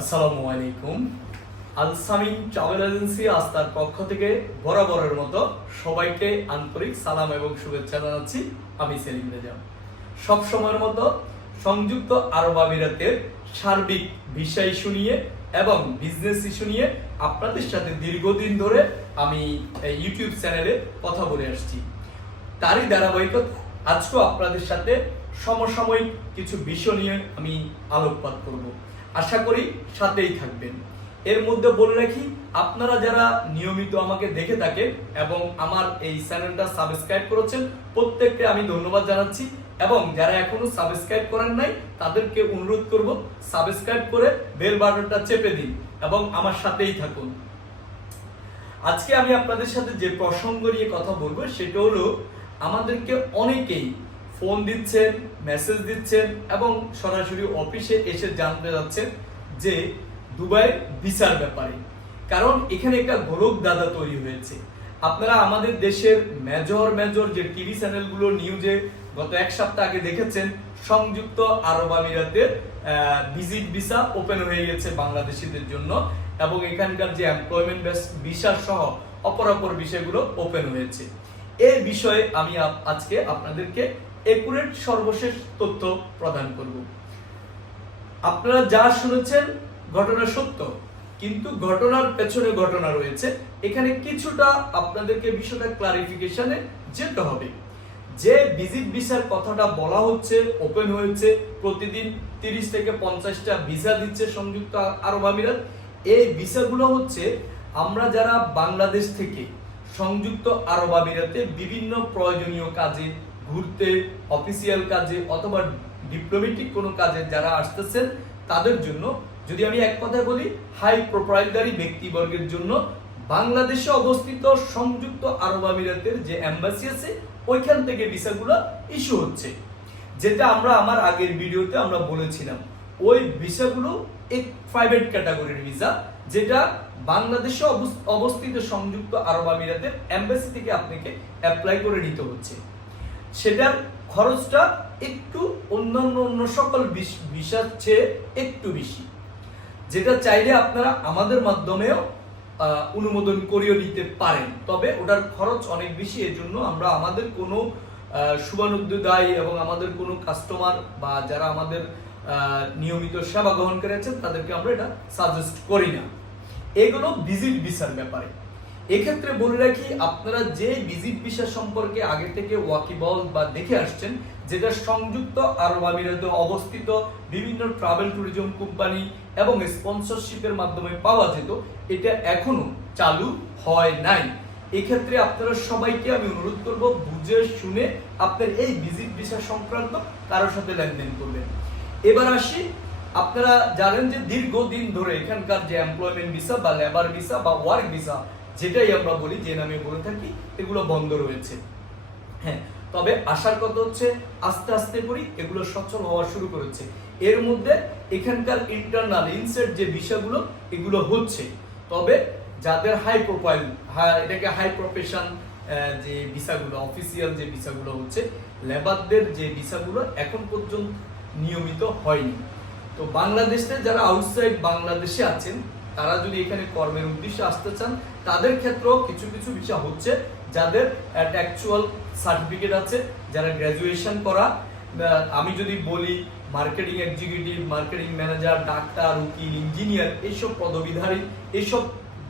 আসসালামু আলাইকুম। Alsamin travel agency আস্তার পক্ষ থেকে বরাবরের মতো সবাইকে আন্তরিক সালাম এবং শুভেচ্ছা জানাচ্ছি আমি সেলিম রেজা। সব সময়ের মতো সংযুক্ত আরব আমিরাতের সার্বিক ভিসা ইস্যু নিয়ে এবং বিজনেস ইস্যু নিয়ে আপনাদের সাথে দীর্ঘদিন ধরে আমি ইউটিউব চ্যানেলে কথা বলে আসছি। তারই ধারাবাহিকতা আজকেও আপনাদের সাথে সমসাময়িক কিছু বিষয় নিয়ে আমি আলোকপাত করব। আশা করি সাথেই থাকবেন। এর মধ্যে বলে রাখি, আপনারা যারা নিয়মিত আমাকে দেখে থাকেন এবং আমার এই চ্যানেলটা সাবস্ক্রাইব করেছেন, প্রত্যেককে আমি ধন্যবাদ জানাচ্ছি এবং যারা এখনও সাবস্ক্রাইব করেন নাই, তাদেরকে অনুরোধ করব, সাবস্ক্রাইব করে বেল বাটনটা চেপে দিন এবং আমার সাথেই থাকুন। আজকে আমি আপনাদের সাথে যে প্রসঙ্গ নিয়ে কথা বলব, সেটা হলো, আমাদেরকে অনেকেই ফোন দিচ্ছেন, মেসেজ দিচ্ছেন এবং সরাসরি অফিসে এসে জানতে যাচ্ছেন যে দুবাই ভিসার ব্যাপারে। কারণ এখানে একটা গোলক দাদা তৈরি হয়েছে। আপনারা আমাদের দেশের মেজর মেজর যে টিভি চ্যানেলগুলো নিউজে গত এক সপ্তাহ আগে দেখেছেন, সংযুক্ত আরব আমিরাতের ভিজিট ভিসা ওপেন হয়ে গেছে বাংলাদেশিদের জন্য এবং এখানকার যে এমপ্লয়মেন্ট ভিসা সহ অপর অপর বিষয়গুলো ওপেন হয়েছে। এই বিষয়ে আমি আজকে আপনাদেরকে একুরেট সর্বশেষ তথ্য প্রদান করব। আপনারা যা শুনেছেন, ঘটনা সত্য, কিন্তু ঘটনার পেছনে ঘটনা রয়েছে। এখানে কিছুটা আপনাদেরকে বিষয়টা ক্লারিফিকেশনে যেতে হবে। যে ভিজিট ভিসার কথাটা বলা হচ্ছে ওপেন হয়েছে, প্রতিদিন তিরিশ থেকে পঞ্চাশটা ভিসা দিচ্ছে সংযুক্ত আরব আমিরাত। এই ভিসাগুলো হচ্ছে, আমরা যারা বাংলাদেশ থেকে সংযুক্ত আরব আমিরাতে বিভিন্ন প্রয়োজনীয় কাজে ঘুরতে অফিসিয়াল কাজে অথবা ডিপ্লোমেটিক কোনো কাজে যারা আসতেছেন, তাদের জন্য যদি আমি এক কথায় বলি হাই প্রোপ্রাইটারি ব্যক্তিবর্গের জন্য বাংলাদেশে অবস্থিত সংযুক্ত আরব আমিরাতের যে এম্বাসি আছে, ওইখান থেকে ভিসাগুলো ইস্যু হচ্ছে। যেটা আমরা আমার আগের ভিডিওতে আমরা বলেছিলাম। ওই ভিসাগুলো এক প্রাইভেট ক্যাটাগরির ভিসা যেটা বাংলাদেশে অবস- অবস্থিত সংযুক্ত আরব আমিরাতের এম্বাসি থেকে আপনাকে অ্যাপ্লাই করে নিতে হচ্ছে। সেটার খরচটা একটু অন্যান্য অন্য সকল ভিস- ভিসার চেয়ে একটু বেশি। যেটা চাইলে আপনারা আমাদের মাধ্যমেও অনুমোদন করিয়ে নিতে পারেন। তবে ওটার খরচ অনেক বেশি এর জন্য আমরা আমাদের কোনো আহ, শুভানুদ্দায়ী এবং আমাদের কোনো কাস্টমার বা যারা আমাদের নিয়মিত সেবা গ্রহণ করেছেন তাদেরকে আমরা এটা সাজেস্ট করি না। এগুলো ভিজিট ভিসার ব্যাপারে। এক্ষেত্রে বলে রাখি, আপনারা যে ভিজিট ভিসা সম্পর্কে আগে থেকে ওয়াকিবল বা দেখে আসছেন, যেটা সংযুক্ত আরব আমিরাতে অবস্থিত, বিভিন্ন ট্রাভেল ট্যুরিজম কোম্পানি এবং স্পন্সরশিপের মাধ্যমে পাওয়া যেত, এটা এখনও চালু হয় নাই। এক্ষেত্রে আপনারা সবাইকে আমি অনুরোধ করব, বুঝে শুনে আপনার এই ভিজিট ভিসা সংক্রান্ত কারোর সাথে লেনদেন করবেন। এবার আসি আপনারা জানেন যে দীর্ঘদিন ধরে এখানকার যে এমপ্লয়মেন্ট ভিসা বা লেবার ভিসা বা ওয়ার্ক ভিসা যেটাই আমরা বলি, যে নামে বলে থাকি, এগুলো বন্ধ রয়েছে। হ্যাঁ তবে আসার কথা হচ্ছে, আস্তে আস্তে করি এগুলো সচ্ছল হওয়া শুরু করেছে। এর মধ্যে এখানকার ইন্টারনাল ইনসেট যে বিষয়গুলো এগুলো হচ্ছে। তবে যাদের হাই প্রোফাইল এটাকে হাই প্রফেশন যে ভিসাগুলো অফিসিয়াল যে ভিসাগুলো হচ্ছে লেবারদের যে ভিসাগুলো এখন পর্যন্ত নিয়মিত হয়নি। তো বাংলাদেশে যারা আউটসাইড বাংলাদেশে আছেন, তারা যদি এখানে কর্মের উদ্দেশ্যে আসতে চান, তাদের ক্ষেত্রেও কিছু কিছু ভিসা হচ্ছে যাদের অ্যাকচুয়াল সার্টিফিকেট আছে, যারা গ্র্যাজুয়েশন করা। আমি যদি বলি মার্কেটিং এক্সিকিউটিভ মার্কেটিং ম্যানেজার ডাক্তার, উকিল ইঞ্জিনিয়ার এইসব পদবিধারী এইসব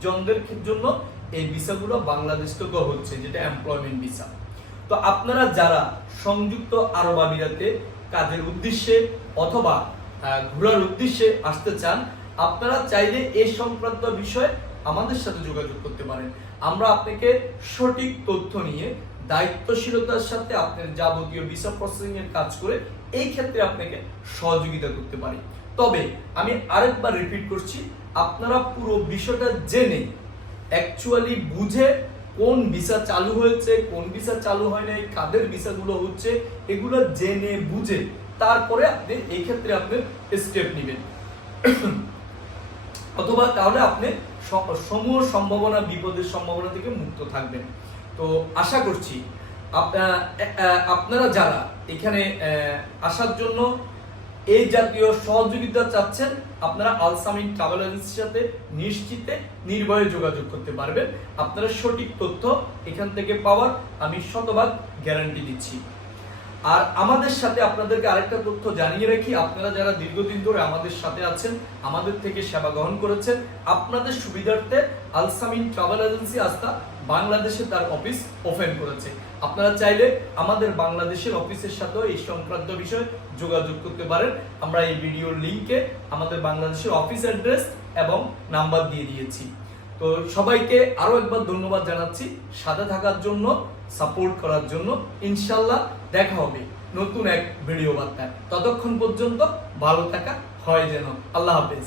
জনদের জন্য এই ভিসাগুলো বাংলাদেশ থেকেও হচ্ছে, যেটা এমপ্লয়মেন্ট ভিসা তো আপনারা যারা সংযুক্ত আরব আমিরাতে কাজের উদ্দেশ্যে অথবা ঘোরার উদ্দেশ্যে আসতে চান, আপনারা চাইলে এ সংক্রান্ত বিষয়ে আমাদের সাথে যোগাযোগ করতে পারেন। আমরা আপনাকে সঠিক তথ্য নিয়ে, দায়িত্বশীলতার সাথে আপনার যাবতীয় ভিসা প্রসেসিং এর কাজ করে এই ক্ষেত্রে আপনাকে সহযোগিতা করতে পারি। তবে আমি আরেকবার রিপিট করছি, আপনারা পুরো বিষয়টা জেনে অ্যাকচুয়ালি বুঝে কোন ভিসা চালু হয়েছে, কোন ভিসা চালু হয় নাই, কাদের ভিসাগুলো হচ্ছে, এগুলো জেনে বুঝে তারপরে আপনি এই ক্ষেত্রে আপনি স্টেপ নেবেন। অথবা তাহলে আপনি সমূহ সম্ভাবনা, বিপদের সম্ভাবনা থেকে মুক্ত থাকবেন। তো আশা করছি আপনারা যারা এখানে আসার জন্য এই জাতীয় সহযোগিতা চাচ্ছেন, আপনারা আলসামিন ট্রাভেল এজেন্সির সাথে নিশ্চিতে নির্ভয়ে যোগাযোগ করতে পারবেন। আপনারা সঠিক তথ্য এখান থেকে পাওয়ার আমি শতভাগ গ্যারান্টি দিচ্ছি। আর আমাদের সাথে আপনাদেরকে আরেকটা তথ্য জানিয়ে রাখি, আপনারা যারা দীর্ঘদিন ধরে আমাদের সাথে আছেন, আমাদের থেকে সেবা গ্রহণ করেছেন, আপনাদের সুবিধার্থে আলসামিন ট্রাভেল এজেন্সি আস্থা বাংলাদেশে তার অফিস ওপেন করেছে। আপনারা চাইলে আমাদের বাংলাদেশের অফিসের সাথেও এই সংক্রান্ত বিষয়ে যোগাযোগ করতে পারেন। আমরা এই ভিডিওর লিংকে আমাদের বাংলাদেশের অফিস অ্যাড্রেস এবং নাম্বার দিয়ে দিয়েছি। তো সবাইকে আরও একবার ধন্যবাদ জানাচ্ছি সাথে থাকার জন্য সাপোর্ট করার জন্য। ইনশাল্লাহ দেখা হবে নতুন এক ভিডিও বার্তায়। ততক্ষণ পর্যন্ত ভালো থাকা, হয় যেন। আল্লাহ হাফেজ।